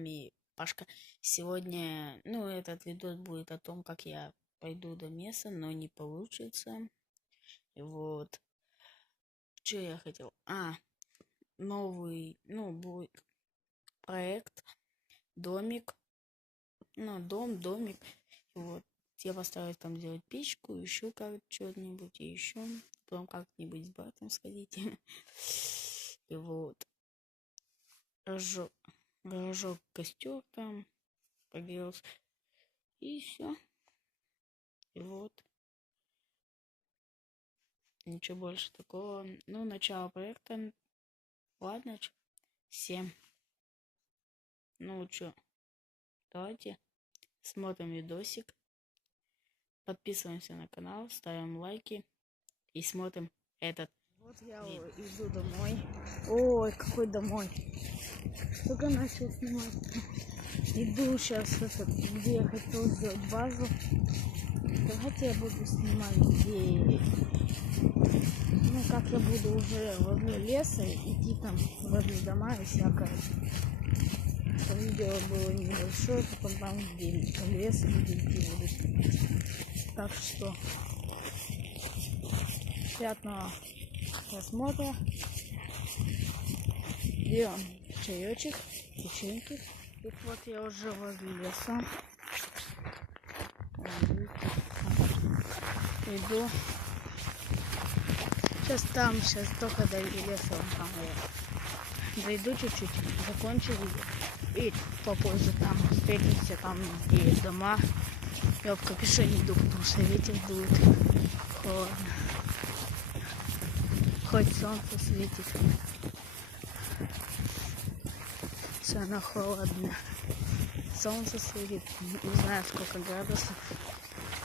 вами Пашка. Сегодня, этот видос будет о том, как я пойду до места, но не получится. И вот, что я хотел? Новый, будет проект, домик, домик. И вот, я постараюсь там сделать печку, еще как что-нибудь, и еще потом как-нибудь с братом сходить. И вот, разжег костер там, погрелся, и все. И вот, ничего больше такого. Начало проекта. Ладно, 7. Что, давайте смотрим видосик, подписываемся на канал, ставим лайки и смотрим этот. Вот я иду домой. Ой, какой домой. Только начал снимать. Иду сейчас, где я хотел сделать базу. Давайте я буду снимать, где... как я буду уже возле леса идти там возле дома и всякое. Это видео было небольшое, потом там, где лес, где идти буду. Так что приятного просмотра. Берем чаечек, печеньки. И вот я уже возле леса. Иду. Сейчас только до леса, там я дойду чуть-чуть, закончу видео. И попозже там встретимся, там где дома. Я в капюшоне иду, потому что ветер дует. Холодно. Хоть солнце светит. Все равно холодно. Солнце светит, не знаю сколько градусов.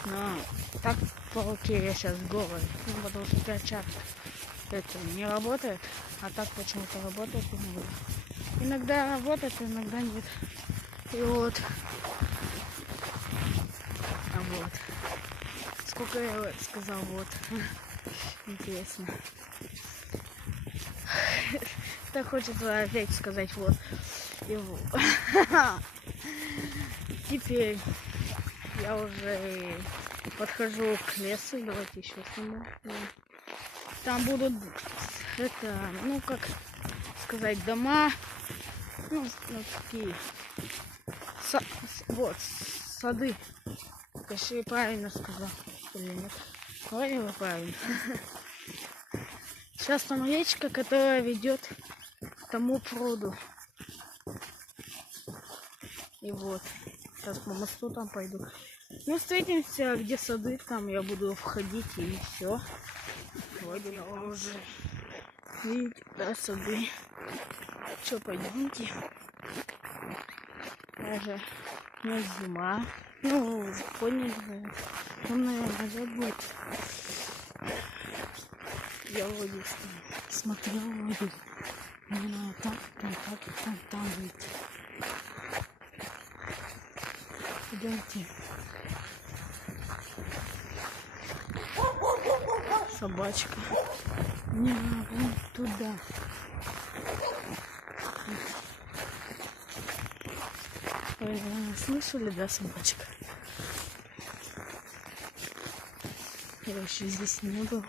Но так по руке я сейчас голый. Потому что перчатка это не работает. А так почему-то работает иногда. Иногда работает, иногда нет. И вот. Вот. Сколько я сказал, вот. Интересно. Так хочется опять сказать вот. И вот. Теперь я уже подхожу к лесу. Давайте еще сниму. Там будут как сказать, дома. Такие. Сады. Конечно, правильно сказал. Или нет? Говорила правильно. Сейчас там речка, которая ведет к тому пруду. И вот. Сейчас по мосту там пойду. Встретимся, где сады, там я буду входить и все. Вроде уже. Видите, да, сады. Что, пойдемте. Даже зима. Уже поняли, там, наверное, лед будет. Я вроде смотрел, вроде. Там будет. Идемте. Собачка. Вон туда. Вы слышали, да, собачка? Я еще здесь не был.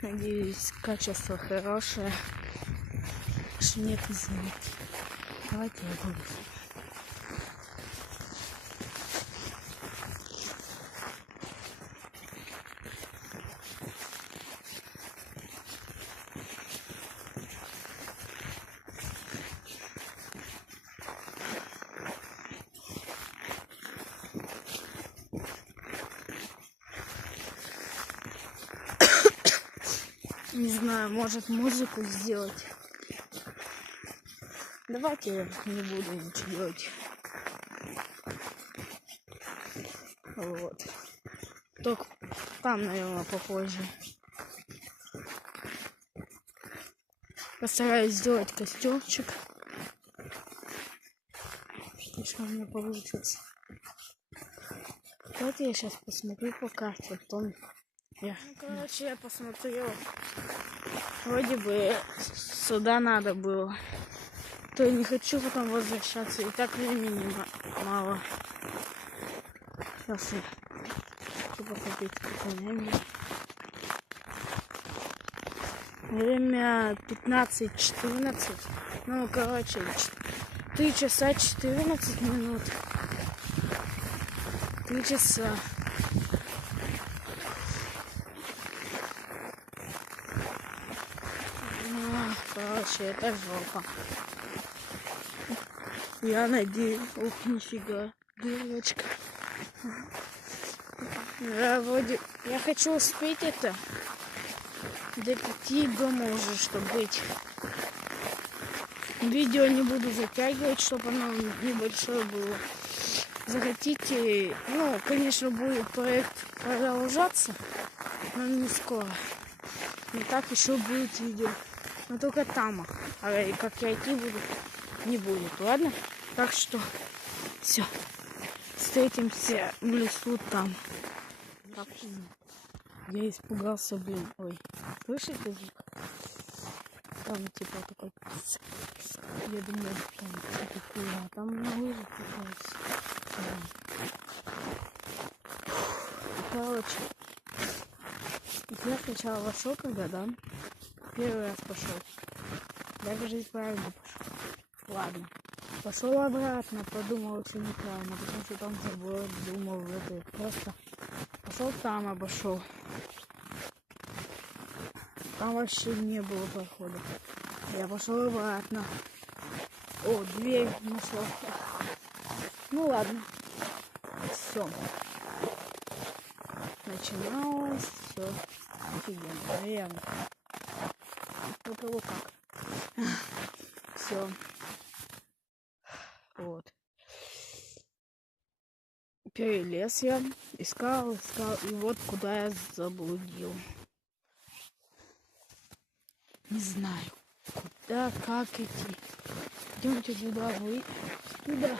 Надеюсь, качество хорошее. Что нет, извините. Давайте я буду. Не знаю, может музыку сделать. Давайте я не буду ничего делать. Вот. Только там, наверное, попозже. Постараюсь сделать костюмчик. И что у меня получится. Давайте я сейчас посмотрю по карте, потом я... я посмотрел. Вроде бы сюда надо было. то я не хочу потом возвращаться. И так времени мало. Сейчас я хочу посмотреть, сколько времени. Время 15:14. Ну, короче, 3 часа 14 минут. 3 часа. Короче, это жопа. Я надеюсь. Ух, нифига. Девочка. Я хочу успеть это. До 5 дома уже, чтобы быть. Видео не буду затягивать, чтобы оно небольшое было. Захотите, ну, конечно, будет проект продолжаться, но не скоро. Но так еще будет видео. Но только там. А как я идти буду, не будет, ладно? Так что все. Встретимся в лесу там. Я испугался, блин. Ой, слышите звук? Там типа такой... Я думаю, там такое, а там на лыжах катаются. Короче, я сначала вошел, когда, да? Первый раз пошел. Я, кажется, правильно пошел. Ладно. Пошел обратно, подумал, что неправильно, потому что там забор, думал, это просто... Пошел там, обошел. Там вообще не было прохода. Я пошел обратно. О, дверь нашел. Ну ладно. Все. Начиналось все офигенно, наверное. У кого как. Все. Вот. Перелез я, искал, и вот куда я заблудил. Не знаю, куда, как идти. Идемте туда, туда.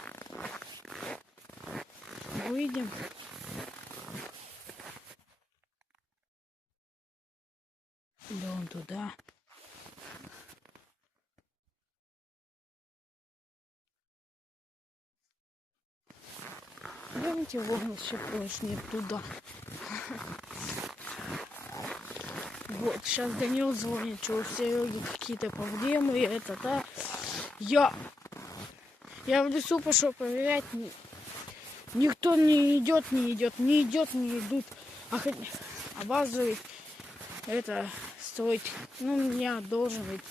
Выйдем. Идем туда. Идемте вон еще нет туда. Вот, сейчас Данил звонит, что у Сереги какие-то проблемы, это, да. Я в лесу пошел проверять, никто не идет, не идут. Обязывает это строить, ну, меня должен быть.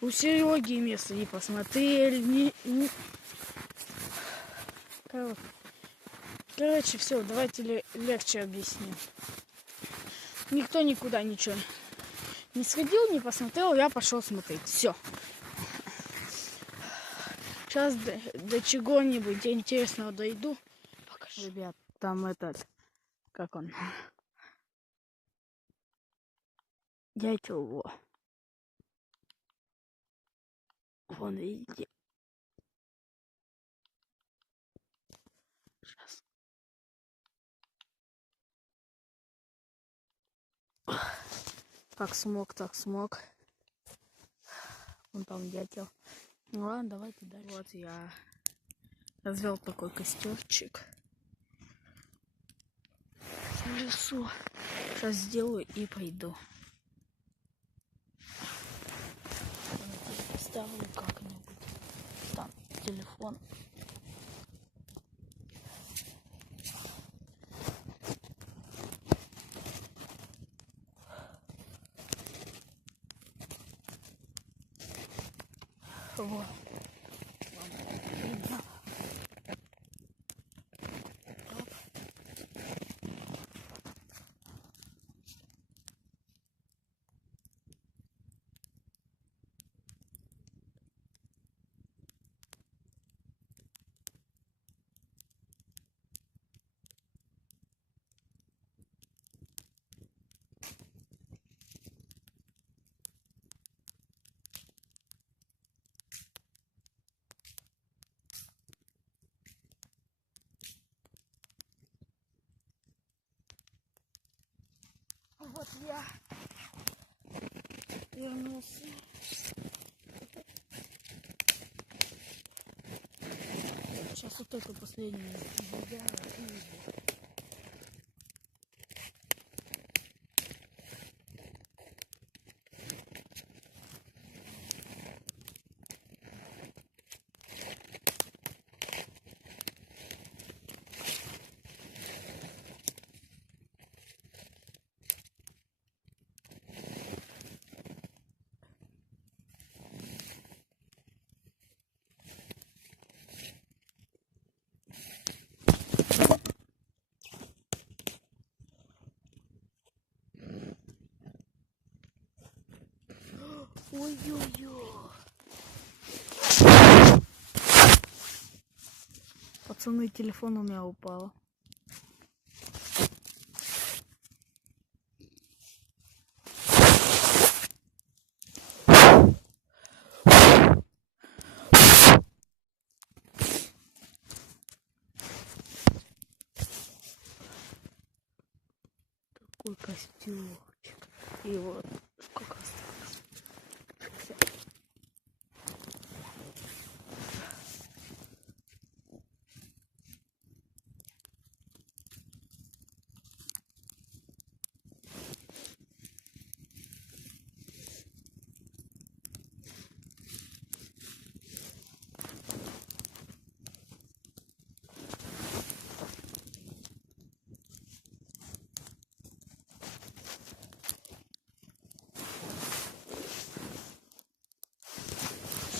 У Сереги место не посмотрели, Короче, все, давайте легче объясню. Никто никуда ничего не сходил, не посмотрел, я пошел смотреть. Все. Сейчас до чего-нибудь интересного дойду. Покажу. Ребят, там этот, как он? Дядя его. Вон, видите? Сейчас. Как смог. Вон там дятел. Ну ладно, давайте дальше. Вот я развел такой костерчик в лесу. Сейчас сделаю и пойду. Поставлю как-нибудь там телефон. Вот. Вот я вернулся. Вот это последнее видео. Ой-ой-ой. Пацаны, телефон у меня упал. Такой костюмчик. И вот сколько осталось.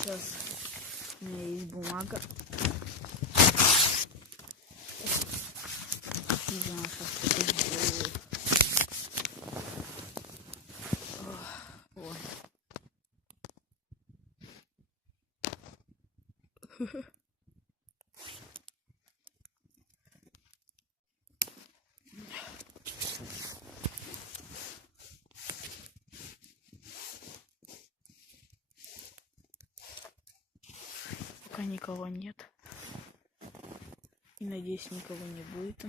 Сейчас у меня есть бумага. Не знаю, сейчас что-то сделаю. Вот. Пока никого нет. И надеюсь, никого не будет.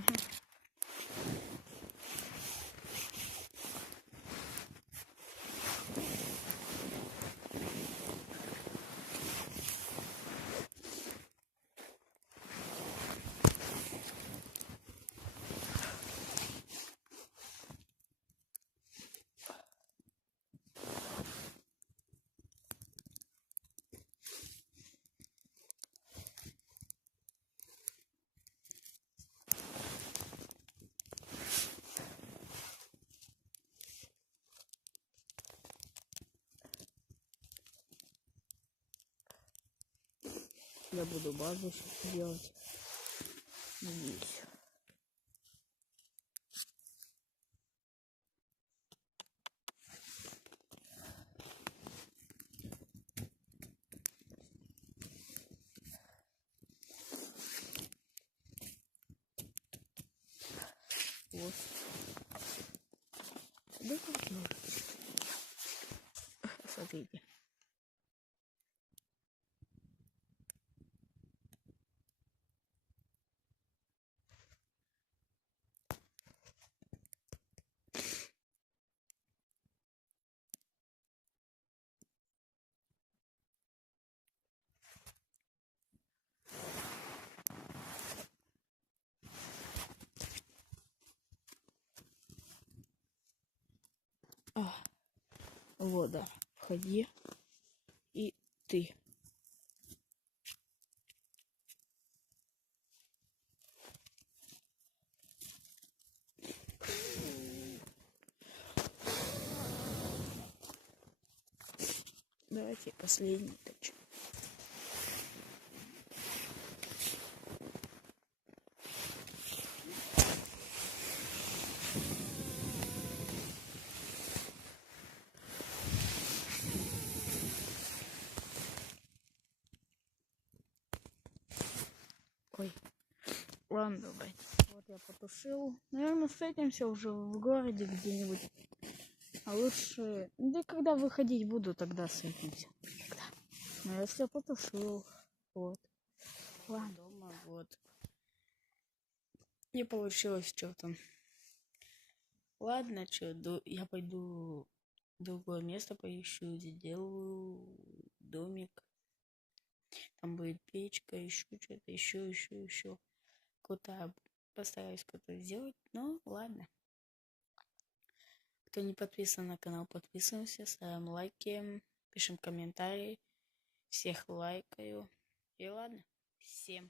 Я буду базу сейчас делать. Надеюсь. Вот. Да как можно? Смотрите. Вот, да. Входи. И ты. Давайте последний точку. Ой. Ладно, давайте. Вот я потушил. Наверное, встретимся уже в городе где-нибудь. А лучше... Да когда выходить буду, тогда встретимся. Тогда. Но я все потушил. Вот. Ладно. Дома, вот. Не получилось что-то. Ладно, что, я пойду в другое место поищу, сделаю домик. Там будет печка, еще что-то, еще. Крутая. Постараюсь что-то сделать. Ну, ладно. Кто не подписан на канал, подписываемся, ставим лайки, пишем комментарии. Всех лайкаю. И ладно. Всем